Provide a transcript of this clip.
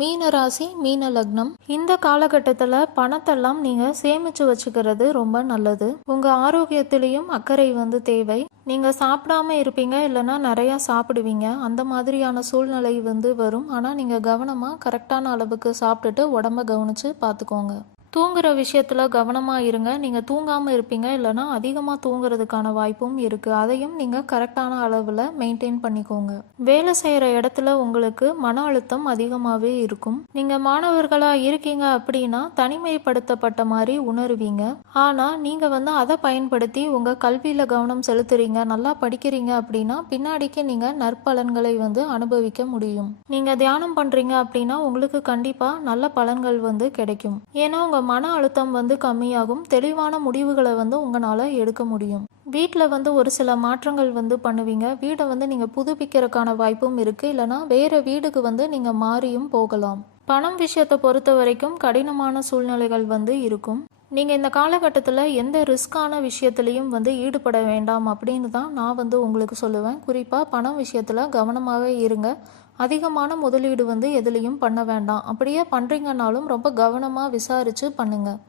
மீன ராசி, மீன லக்னம். இந்த காலகட்டத்தில் பணத்தெல்லாம் நீங்கள் சேமித்து வச்சுக்கிறது ரொம்ப நல்லது. உங்கள் ஆரோக்கியத்திலையும் அக்கறை தேவை. நீங்கள் சாப்பிடாம இருப்பீங்க, இல்லைன்னா நிறையா சாப்பிடுவீங்க. அந்த மாதிரியான சூழ்நிலை வரும். ஆனால் நீங்கள் கவனமாக கரெக்டான அளவுக்கு சாப்பிட்டுட்டு உடம்ப கவனித்து பார்த்துக்கோங்க. தூங்குற விஷயத்தில் கவனமாக இருங்க. நீங்கள் தூங்காமல் இருப்பீங்க, இல்லைனா அதிகமாக தூங்குறதுக்கான வாய்ப்பும் இருக்குது. அதையும் நீங்கள் கரெக்டான அளவில் மெயின்டைன் பண்ணிக்கோங்க. வேலை செய்கிற இடத்துல உங்களுக்கு மன அழுத்தம் அதிகமாகவே இருக்கும். நீங்கள் மாணவர்களாக இருக்கீங்க அப்படின்னா தனிமைப்படுத்தப்பட்ட மாதிரி உணருவீங்க. ஆனால் நீங்கள் அதை பயன்படுத்தி உங்கள் கல்வியில் கவனம் செலுத்துறீங்க, நல்லா படிக்கிறீங்க அப்படின்னா பின்னாடிக்கு நீங்கள் நற்பலன்களை அனுபவிக்க முடியும். நீங்கள் தியானம் பண்ணுறீங்க அப்படின்னா உங்களுக்கு கண்டிப்பாக நல்ல பலன்கள் கிடைக்கும். ஏன்னா உங்கள் மன அழுத்தம் கம்மியாகும். தெளிவான முடிவுகளை உங்களால் எடுக்க முடியும். வீட்டில் ஒரு சில மாற்றங்கள் பண்ணுவீங்க. வீடை நீங்கள் புதுப்பிக்கிறதுக்கான வாய்ப்பும் இருக்குது. இல்லைனா வேறு வீடுக்கு நீங்கள் மாறியும் போகலாம். பணம் விஷயத்தை பொறுத்த வரைக்கும் கடினமான சூழ்நிலைகள் இருக்கும். நீங்கள் இந்த காலகட்டத்தில் எந்த ரிஸ்கான விஷயத்துலையும் ஈடுபட வேண்டாம் அப்படின்னு தான் நான் உங்களுக்கு சொல்லுவேன். குறிப்பாக பணம் விஷயத்தில் கவனமாகவே இருங்க. அதிகமான முதலீடு எதுலேயும் பண்ண வேண்டாம். அப்படியே பண்ணுறீங்கன்னாலும் ரொம்ப கவனமாக விசாரித்து பண்ணுங்கள்.